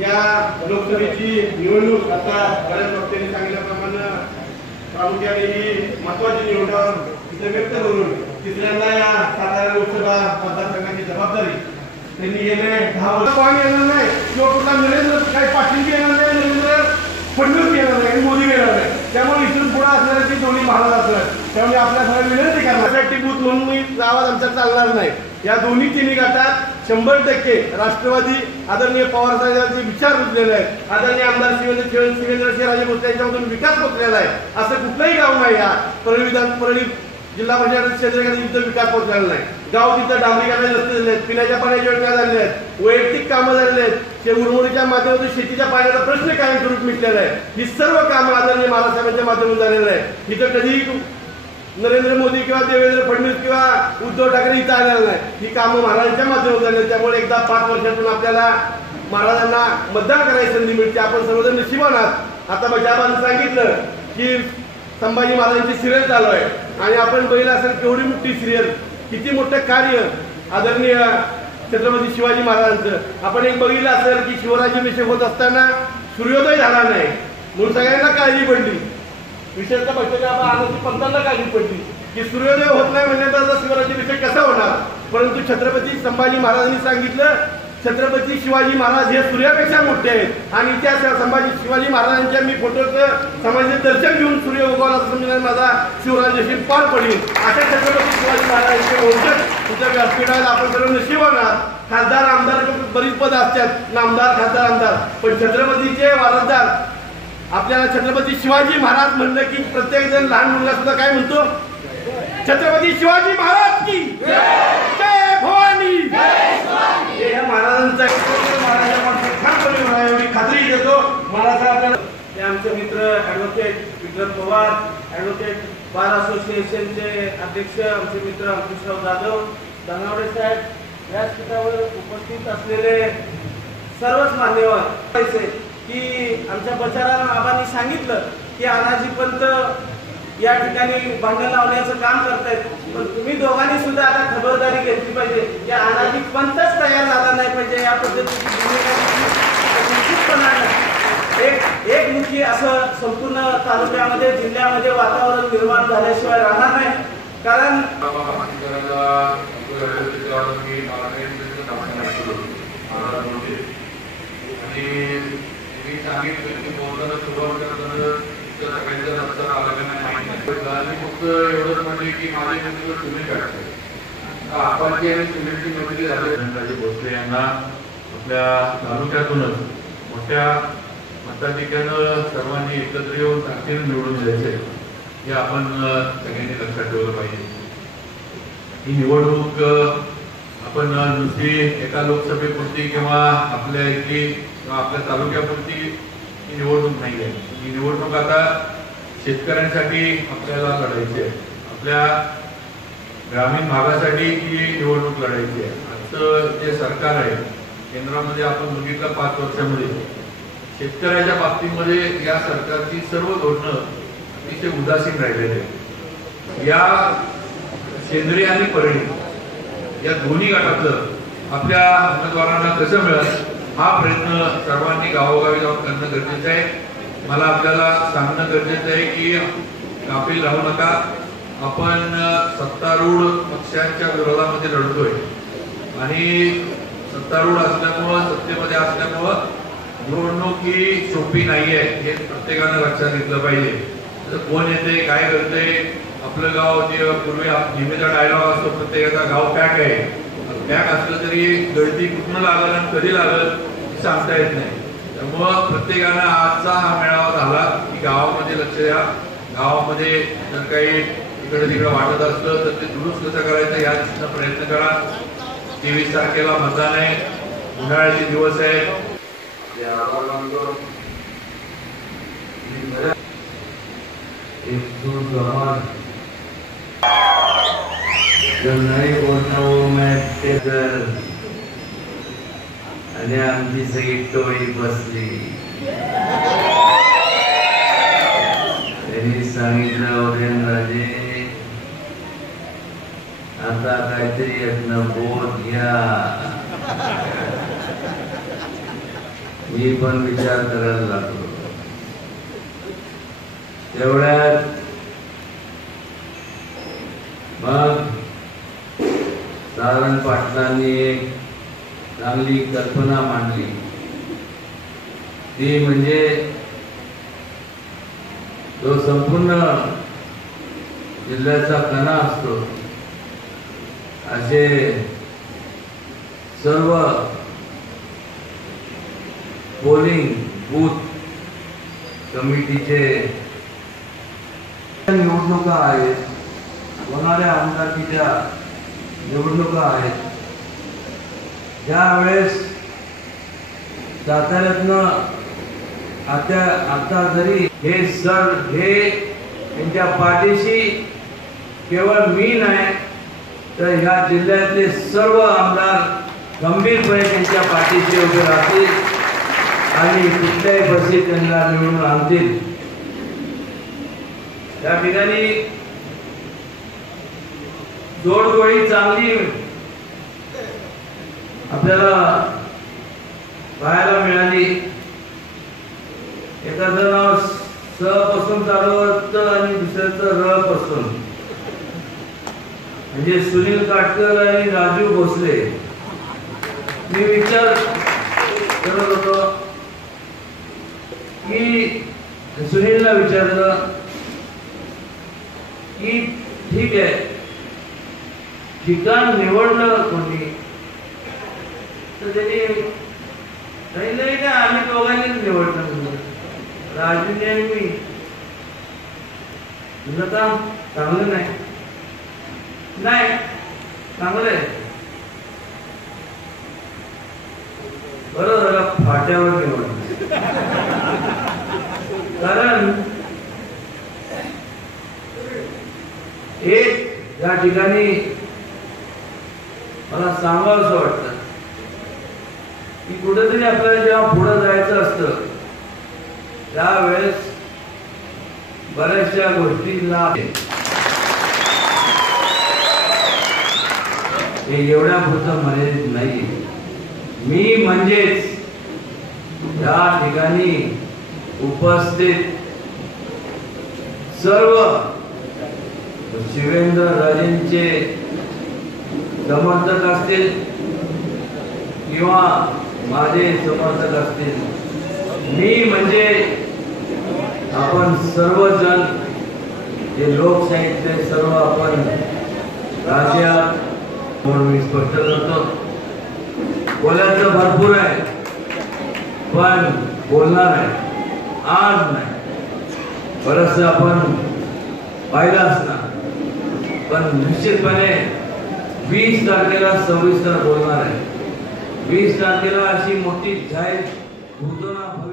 या लोकसभेची निवडणूक आता बऱ्याच वक्त्यांनी सांगितल्याप्रमाणे प्रामुख्याने ही महत्वाची निवडणूक इथे व्यक्त करून तिसऱ्यांदा या सातारा लोकसभा मतदारसंघाची जबाबदारी त्यांनी गेले दहा वर्ष कोण येणार नाही? किंवा कुठला नरेंद्र काही पाटील येणार नाही नरेंद्र फडणवीस येणार नाही मोदी येणार नाही. त्यामुळे इथून पुढे असणारे ती दोन्ही महाराज असणार त्यामुळे आपल्या सगळ्या विनंती करणार. बूथ म्हणून आवाज आमचा चालणार नाही. या दोन्ही तिन्ही गटात शंभर टक्के राष्ट्रवादी आदरणीय पवार साहेबांचे विचार रुजलेले आहेत. आदरणीय आमदार शिवेंद्रसिंह राजे भोसले यांच्यामधून विकास पोचलेला आहे. असं कुठलंही गाव नाही या परळी विधान परळी जिल्हा परिषद क्षेत्राकडे तिथं विकास पोहोचलेला नाही. गाव तिथं डांबरीकरणाचे रस्ते झाले आहेत. पिण्याच्या पाण्याच्या योजना झालेल्या आहेत. वैयक्तिक कामं झालेली आहेत. ते उरमोडीच्या माध्यमातून शेतीच्या पाण्याचा प्रश्न कायमस्वरूप मिटलेला आहे. ही सर्व कामं आदरणीय महाराष्ट्राच्या माध्यमातून झालेलं आहे इथं कधीही नरेंद्र मोदी किंवा देवेंद्र फडणवीस किंवा उद्धव ठाकरे इथं आलेला नाही. ही कामं महाराजांच्या माध्यमातून झाली त्यामुळे एकदा पाच वर्षातून आपल्याला महाराजांना मतदान करायची संधी मिळते. आपण सर्वजण नशिबान आहात. आता बजाबानं सांगितलं की संभाजी महाराजांची सिरियल चालू आहे. आणि आपण बघितलं असेल केवढी मोठी सिरियल किती मोठं कार्य आदरणीय छत्रपती शिवाजी महाराजांचं. आपण एक बघितलं असेल की शिवराज्याभिषेक होत असताना सूर्योदय झाला नाही. म्हणून सगळ्यांना काळजी पडली. विशेषतः बघतो आजची पंतांना काळजी पडली की सूर्योदय होत नाही म्हणण्याचा शिवराज्याभिषेक कसा होणार? परंतु छत्रपती संभाजी महाराजांनी सांगितलं छत्रपती शिवाजी महाराज हे सूर्यापेक्षा मोठे आहेत. आणि त्या संभाजी शिवाजी महाराजांच्या मी फोटोचं समाजाचे दर्शन घेऊन सूर्य उगवला समजून माझा शिवराज्याशी पार पडेल. अशा छत्रपती शिवाजी महाराजांचे वंशज तुझ्या व्यासपीठाला आपण सर्व नशिबान खासदार आमदार बरीच पद असतात. नामदार खासदार आमदार. पण छत्रपतीचे वारसदार आपल्याला छत्रपती शिवाजी महाराज म्हणलं की प्रत्येक जण लहान मुलगा सुद्धा काय म्हणतो? छत्रपती शिवाजी महाराज की जय! भवानी! ह्या महाराजांचा महाराजांपासून खात्री देतो. मला ते आमचे मित्र advocate Vikram Pawar advocate bar असोसिएशनचे अध्यक्ष आमचे मित्र अंकुशराव जाधव धनावडे साहेब व्यासपीठावर उपस्थित असलेले सर्वच मान्यवर पैसे की आमच्या प्रचाराला बाबांनी सांगितलं की अनाजी पंत या ठिकाणी भांडण लावण्याचं काम करतायत. पण तुम्ही दोघांनी सुद्धा आता खबरदारी घेतली पाहिजे. या अनाजी पंतच तयार झाला नाही पाहिजे या पद्धतीची भूमिका एक एकमुखी असं संपूर्ण तालुक्यामध्ये जिल्ह्यामध्ये वातावरण निर्माण झाल्याशिवाय राहणार नाही. कारण आणि मी सांगितलं की बोलताना सुरुवात करताना तर सगळ्यांचा रस्ता आला का नाही माहिती फक्त एवढंच म्हणजे की माझे मित्र तुम्ही काढते आपाची आणि सिमेंटची मैत्री झाली राजे भोसले यांना आपल्या तालुक्यातूनच मोठ्या मताधिक्यानं सर्वांनी एकत्र येऊन ताकदीने निवडून द्यायचे हे आपण सगळ्यांनी लक्षात ठेवलं पाहिजे ही निवडणूक आपण नुसती एका लोकसभेपुरती किंवा आपल्या इथली किंवा आपल्या तालुक्यापुरती नाही आहे ही निवडणूक आता शेतकऱ्यांसाठी आपल्याला लढायची आहे. आपल्या ग्रामीण भागासाठी ही निवडणूक लढायची आहे. आजचं जे सरकार आहे केंद्रामध्ये आपण बघितलं पाच वर्षामध्ये शेतकऱ्याच्या बाबतीमध्ये या सरकारची सर्व धोरणं अतिशय उदासीन राहिलेली आहे या सेंद्रिय आणि परळी या दोन्ही गटातलं आपल्या उमेदवारांना कसं मिळत हा प्रयत्न सर्वांनी गावोगावी जाऊन करणं गरजेचं आहे. मला आपल्याला सांगणं गरजेचं आहे की गाफील राहू नका. आपण सत्तारूढ पक्षांच्या विरोधामध्ये लढतोय. आणि सत्तारूढ असल्यामुळं सत्तेमध्ये असल्यामुळं निवडणूक ही सोपी आहे हे प्रत्येकानं लक्षात घेतलं पाहिजे. कोण येते काय करते आपलं गाव जे पूर्वी नेहमीचा डायलॉग असतो प्रत्येकाचा गाव पॅक आहे. पॅक असलं तरी गळती कुठनं लागल आणि कधी लागल सांगता येत नाही. त्यामुळं प्रत्येकानं आजचा हा मेळावा झाला की गावामध्ये लक्ष द्या. गावामध्ये जर काही इकडे तिकडे वाटत असलं तर ते दुरुस्त कसं करायचं या दिशेनं प्रयत्न करा. तेवीस तारखेला मतदान आहे. उन्हाळ्याचे दिवस आहे. जब नाही बोलता वो मैं आणि आमची सगळी टोळी बसली. त्यांनी सांगितलं उदयन राजे आता काहीतरी यातनं बोध घ्या. मी पण विचार करायला लागलो. तेवढ्यात मग सारण पाटलांनी एक चांगली कल्पना मांडली. ती म्हणजे जो संपूर्ण जिल्ह्याचा कणा असतो. असे सर्व पोलिंग बूथ कमिटीचे निवडणुका आहेत. होणाऱ्या आमदारकीच्या निवडणुका आहेत. ज्यावेळेस साताऱ्यातनं आता आता जरी हे सण हे त्यांच्या पाठीशी केवळ मी नाही तर ह्या जिल्ह्यातले सर्व आमदार गंभीरपणे त्यांच्या पाठीशी उभे राहतील आणि कुठल्याही बसी त्यांना निवडून आणतील. त्या ठिकाणी जोडगोळी चांगली आपल्याला पाहायला मिळाली. एखादं नाव स पासून चालू आणि दुसऱ्याचं र पासून. म्हणजे सुनील काटकर आणि राजू भोसले. मी विचार करत होतो की सुनीलला विचारलं की ठीक आहे. ठिकाण निवडलं कोणी? तर त्यांनी नाही का? आम्ही दोघांनीच निवडलं राजूने आणि मी. तुझं काम चांगलं नाही. नाही चांगलं आहे. बरं झालं फाट्यावर निवडलं. कारण एक या ठिकाणी मला सांगावं असं वाटतं. की कुठेतरी आपल्याला जेव्हा पुढे जायचं असतं त्यावेळेस बऱ्याचशा गोष्टींना हे एवढ्या पुरतं मर्यादित नाही मी म्हणजेच या ठिकाणी उपस्थित सर्व शिवेंद्र राजेंचे समर्थक असतील किंवा माझे समर्थक असतील. मी म्हणजे आपण सर्वजण जे लोकशाहीतले सर्व आपण राज्यात म्हणून मी स्पष्ट करतो. बोलायचं भरपूर आहे पण बोलणार आहे आज नाही. बरंच आपण पाहिलं असणार पण निश्चितपणे वीस तारखेला सविस्तर बोलणार आहे. वीस तारखेला अशी मोठी जाहीर घोषणा भविष्य